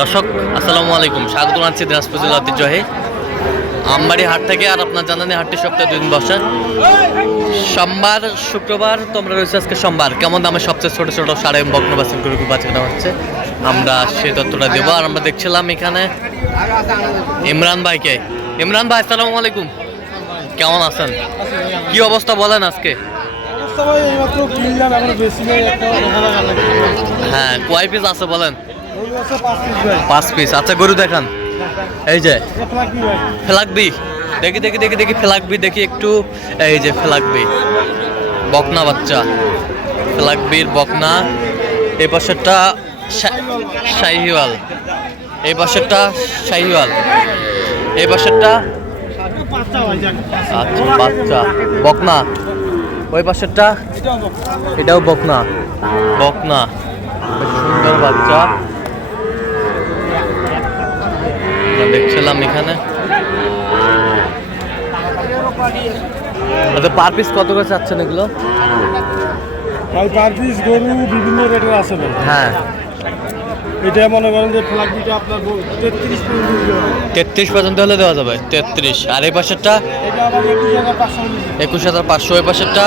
দর্শক, আসসালামু আলাইকুম। স্বাগত জানাচ্ছি দিনাজপুর জেলা ঐতিহ্যহে আমবাড়ি হাট থেকে আর আপনার জানানি হাটটি সপ্তাহে দুই দিন বসে। সোমবার, শুক্রবার তোমরা রয়েছে আজকে সোমবার। কেমন দামে সবচেয়ে ছোট ছোট সাড়ে বগ্ন বাসন করে বাচ্চা কেনা হচ্ছে? আমরা সেই তথ্যটা দেবো। আর আমরা দেখছিলাম এখানে ইমরান ভাইকে। ইমরান ভাই, আসসালামু আলাইকুম। কেমন আছেন? কি অবস্থা বলেন আজকে? হ্যাঁ কয় পিস আছে বলেন? পাঁচ পিস আচ্ছা গরু দেখান। এই যে ফেলাকবি দেখি দেখি দেখি দেখি ফেলাকবি দেখি একটু। এই যে ফেলাকবি বকনা বাচ্চা। ফেলাকবির বকনা। এই পাশেরটা শাহিওয়াল। এই পাশেরটা শাহিওয়াল। এই পাশেরটা আচ্ছা বাচ্চা। বকনা। ওই পাশেরটা? এটাও বকনা। বকনা। সুন্দর বাচ্চা। দেখছিলাম এখানে। আচ্ছা পার পিস কত করে চাচ্ছেন এগুলো? পার পিস গরু বিভিন্ন রেটের আছে হ্যাঁ। এটা মনে করেন যে আপনার তেত্রিশ পর্যন্ত তেত্রিশ পর্যন্ত হলে দেওয়া যাবে তেত্রিশ। আর এই পাশেরটা? একুশ হাজার পাঁচশো ওই পাশেরটা?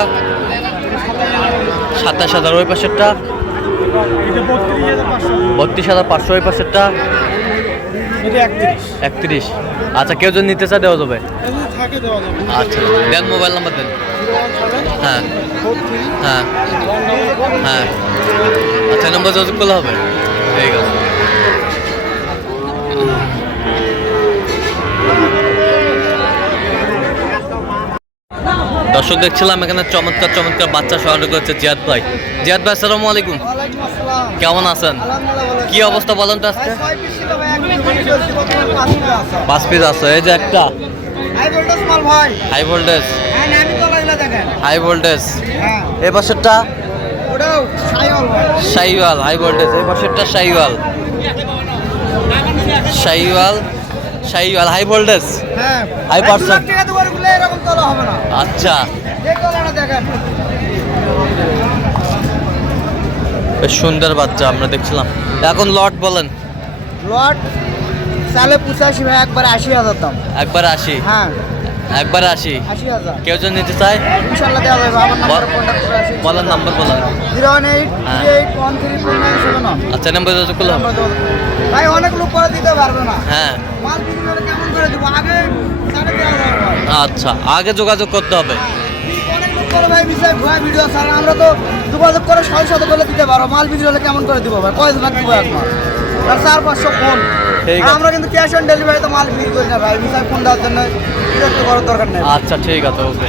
সাতাশ হাজার ওই পাশেরটা? বত্রিশ হাজার পাঁচশো। ওই পাশেরটা? একত্রিশ। আচ্ছা কেউ যদি নিতে চায় দেওয়া যাবে? আচ্ছা দেন মোবাইল নাম্বার দেন। হ্যাঁ। হ্যাঁ। হ্যাঁ। আচ্ছা নম্বর যোগাযোগ করলে হবে? দর্শক দেখছিলাম এখানে চমৎকার চমৎকার বাচ্চা সহায়তা করছে জিয়াদ ভাই। জিয়াদ ভাই আসসালামু আলাইকুম। ওয়ালাইকুম কেমন আছেন? কি অবস্থা বলেন তো আজকে? পাঁচ পিস আছে এই যে একটা। High voltage high voltage. হ্যাঁ নামি তো হাই ভোল্টেজ এই পাশেরটা ওটাও সাইওয়াল হাই ভোল্টেজ এই পাশেরটা শাইওয়াল শাইওয়াল শাইওয়াল হাই ভোল্টেজ হ্যাঁ। High ভাই, দু percent। লাখ টাকা দুবারগুলো এরকম তোলা হবে না। আচ্ছা। বেশ সুন্দর বাচ্চা আমরা দেখছিলাম। এখন লট বলেন। লট সালে পঁচাশি ভাই একবার আশি হাজার দাম। একবার আসি হ্যাঁ। একবার আসি কেউ যদি নিতে চায় যাবে নাম্বার বলেন হ্যাঁ। আচ্ছা নাম্বার যোগাযোগ ভাই অনেক লোক করে দিতে পারবে না। হ্যাঁ। আচ্ছা আগে যোগাযোগ করতে হবে। আমরা তো যোগাযোগ করে শত করে দিতে পারো। মাল বিক্রি হলে কেমন করে দিব ভাই? কয় লাখ দিব একবার আর চার পাঁচশো ফোন আমরা কিন্তু ক্যাশ অন ডেলিভারি তো মাল বিক্রি করি না ভাই বিষয় ফোন দেওয়ার জন্য বিরক্ত করার দরকার নেই। আচ্ছা ঠিক আছে ওকে।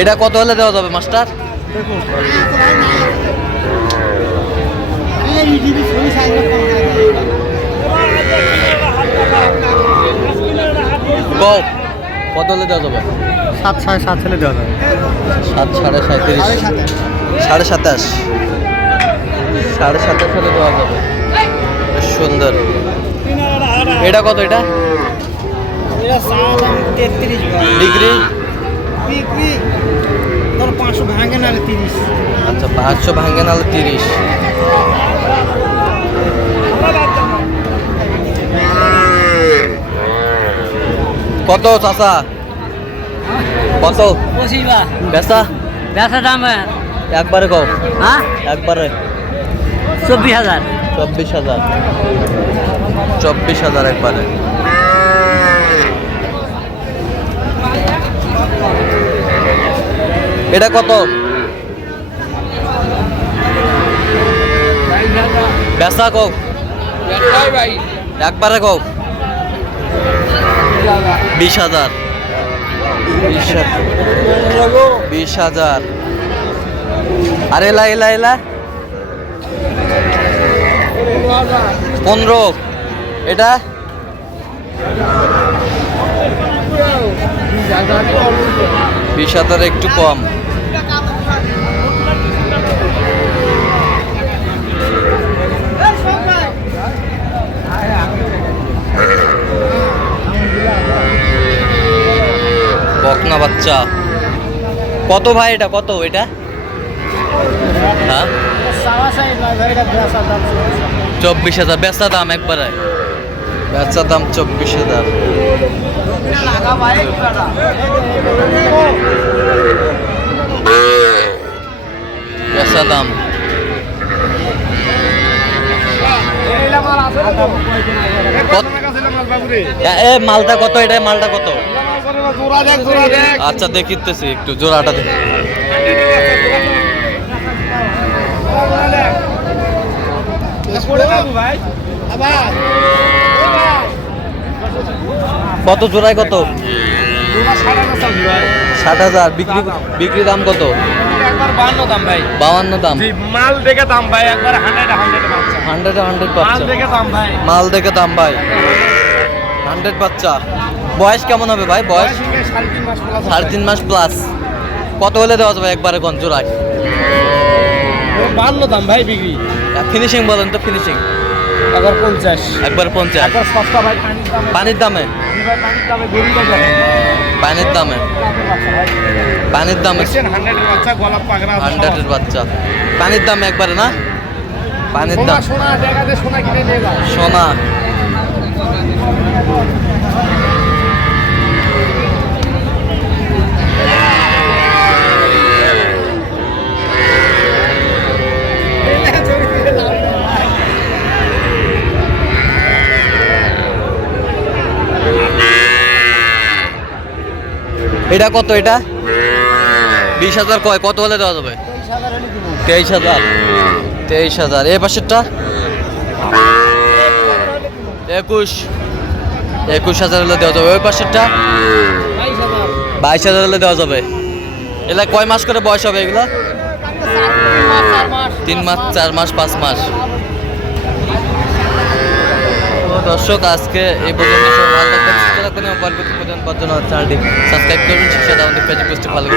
এটা কত হলে দেওয়া যাবে মাস্টার? কত হলে দেওয়া যাবে? সাত সাড়ে সাত ছেলে দেওয়া যাবে। সাত সাড়ে সাঁত্রিশ। সাড়ে সাতাশ। সাড়ে সাতাশ হলে দেওয়া যাবে। সুন্দর। এটা কত এটা? ডিগ্রি? পাঁচশো ভাঙে না তিরিশ। আচ্ছা পাঁচশো ভাঙে নাহলে তিরিশ। কত চাচা? কত? বেচা? বেচা দাম একবারে কও। হ্যাঁ? একবারে। চব্বিশ হাজার। চব্বিশ হাজার। চব্বিশ হাজার একবারে। এটা কত? বেচা কও। একবারে হাজার। বিশ হাজার। বিশ হাজার। আর এলা এলা এলা। পনেরো। এটা? বিশ হাজার একটু কম। বকনা বাচ্চা। কত ভাই এটা? কত এটা? হ্যাঁ? চব্বিশ হাজার বেচা দাম একবারে। বেচা দাম চব্বিশ হাজার। বেচা দাম। এ- মালটা কত? এটা মালটা কত? আচ্ছা দেখিতেছি একটু জোড়াটা দেখি। কত জোড়ায় কত? ষাট হাজার বিক্রি বিক্রি দাম কত? বাউান্ন দাম। মাল দেখে দাম ভাই একবার হান্ড্রেড হান্ড্রেড মাল দেখে দাম ভাই। মাল দেখে দাম ভাই। হান্ড্রেড বাচ্চা বয়স কেমন হবে ভাই? বয়স? সাড়ে তিন মাস প্লাস কত হলে দেওয়া যাবে একবারে কোন জোড়ায়? বান্ন দাম ভাই বিক্রি। ফিনিশিং বলেন তো ফিনিশিং একবার পঞ্চাশ। একবার পঞ্চাশ। একবার সস্তা ভাই পানির দামে। পানির দামে? পানির দামে হান্ড্রেডের বাচ্চা পানির দাম একবারে না? পানির দাম। সোনা সোনা। এটা কত এটা? বিশ হাজার কয়? কত হলে দেওয়া যাবে? তেইশ হাজার। তেইশ হাজার। এ পাশেরটা? একুশ। একুশ হাজার হলে দেওয়া যাবে। ওই পাশেরটা? বাইশ হাজার হলে দেওয়া যাবে। এগুলা কয় মাস করে বয়স হবে এগুলা? তিন মাস, চার মাস, পাঁচ মাস। দর্শক, আজকে এই পর্যন্ত ভালো থাকবেন, সুস্থ থাকবেন এবং পরবর্তী পর্যন্ত চ্যানেলটি সাবস্ক্রাইব করবেন শিক্ষা আমাদের ফেসবুক পেজটি ভালো